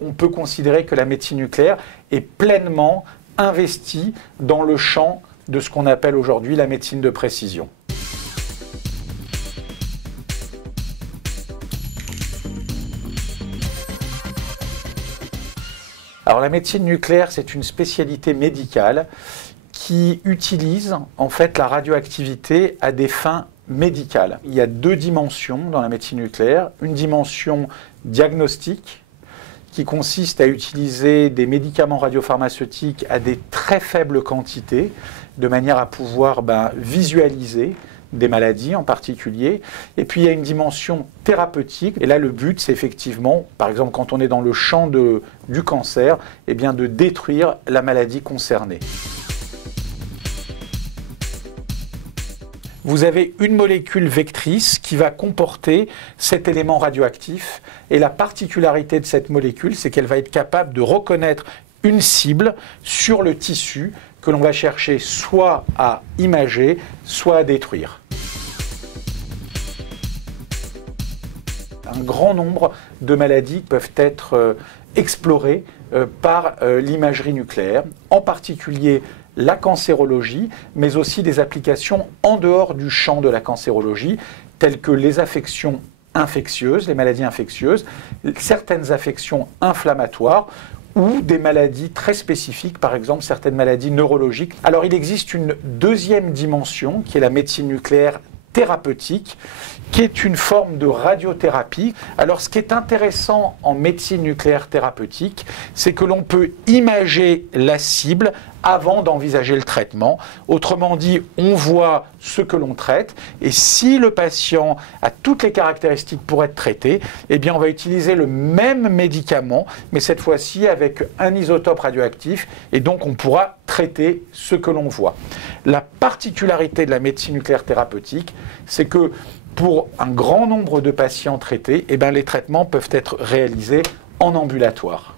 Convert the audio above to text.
On peut considérer que la médecine nucléaire est pleinement investie dans le champ de ce qu'on appelle aujourd'hui la médecine de précision. Alors la médecine nucléaire, c'est une spécialité médicale qui utilise en fait la radioactivité à des fins médicales. Il y a deux dimensions dans la médecine nucléaire. Une dimension diagnostique qui consiste à utiliser des médicaments radiopharmaceutiques à des très faibles quantités de manière à pouvoir visualiser des maladies en particulier. Et puis il y a une dimension thérapeutique. Et là, le but, c'est effectivement, par exemple, quand on est dans le champ du cancer, eh bien, de détruire la maladie concernée. Vous avez une molécule vectrice qui va comporter cet élément radioactif. Et la particularité de cette molécule, c'est qu'elle va être capable de reconnaître une cible sur le tissu que l'on va chercher soit à imager, soit à détruire. Un grand nombre de maladies peuvent être explorées par l'imagerie nucléaire, en particulier la cancérologie, mais aussi des applications en dehors du champ de la cancérologie, telles que les affections infectieuses, les maladies infectieuses, certaines affections inflammatoires, ou des maladies très spécifiques, par exemple certaines maladies neurologiques. Alors il existe une deuxième dimension qui est la médecine nucléaire thérapeutique, qui est une forme de radiothérapie. Alors ce qui est intéressant en médecine nucléaire thérapeutique, c'est que l'on peut imager la cible avant d'envisager le traitement. Autrement dit, on voit ce que l'on traite et si le patient a toutes les caractéristiques pour être traité, eh bien on va utiliser le même médicament, mais cette fois-ci avec un isotope radioactif et donc on pourra traiter ce que l'on voit. La particularité de la médecine nucléaire thérapeutique, c'est que pour un grand nombre de patients traités, eh bien, les traitements peuvent être réalisés en ambulatoire.